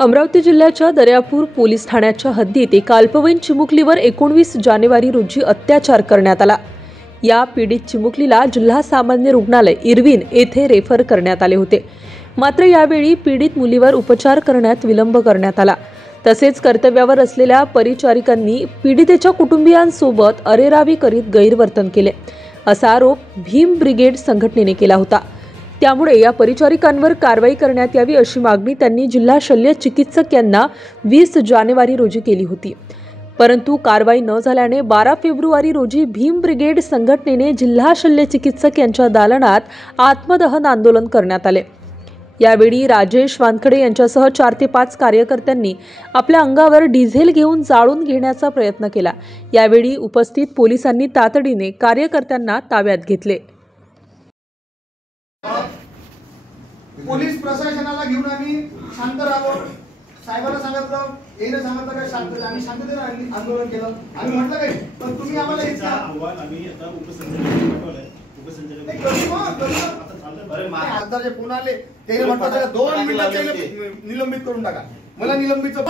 अमरावती जिल्ह्याच्या दर्यापूर पोलीस ठाण्याच्या हद्दीत एक अल्पवयीन चिमुकलीवर 19 जानेवारी रोजी अत्याचार करण्यात आला। या पीडित चिमुकलीला जिल्हा सामान्य रुग्णालय इरविन येथे रेफर करण्यात आले होते। मात्र यावेळी पीडित मुलीवर उपचार करण्यात विलंब करण्यात आला। तसेच कर्तव्यावर असलेल्या परिचारिकांनी पीडितेच्या कुटुंबियांसोबत अरेरावी करीत गैरवर्तन केले असा आरोप भीम ब्रिगेड संघटनेने केला होता। त्यामुळे या परिचारिकांवर कारवाई करण्यात यावी अशी मागणी त्यांनी जिल्हा शल्य चिकित्सक यांना 20 जानेवारी रोजी केली होती। परंतु कारवाई न झाल्याने 12 फेब्रुवारी रोजी भीम ब्रिगेड संघटनेने जिल्हा शल्य चिकित्सक यांच्या दालनात आत्मदहन आंदोलन करण्यात आले। यावेळी राजेश वानखडे यांच्यासह 4 ते 5 कार्यकर्त्यांनी आपल्या अंगावर डिझेल घेऊन जाळून घेण्याचा प्रयत्न केला। यावेळी उपस्थित पोलिसांनी तातडीने कार्यकर्त्यांना ताब्यात घेतले। पोलीस प्रशासनाला घेऊन आम्ही शांत राहावं, साहेबांना सांगितलं, येईने सांगितलं काय शांत, आम्ही शांततेने आंदोलन केलं। आम्ही म्हटलं काय, पण तुम्ही आम्हाला इतका अहवाल आम्ही आता उपसंचालकांना पाठवलाय। आता जे पुन्हा आले त्याने म्हटलं 2 मिनिटात निलंबित करून टाका। मला निलंबितचं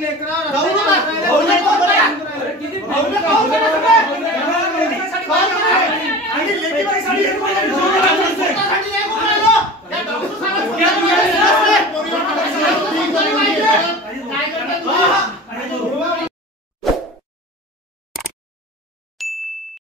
लेकरा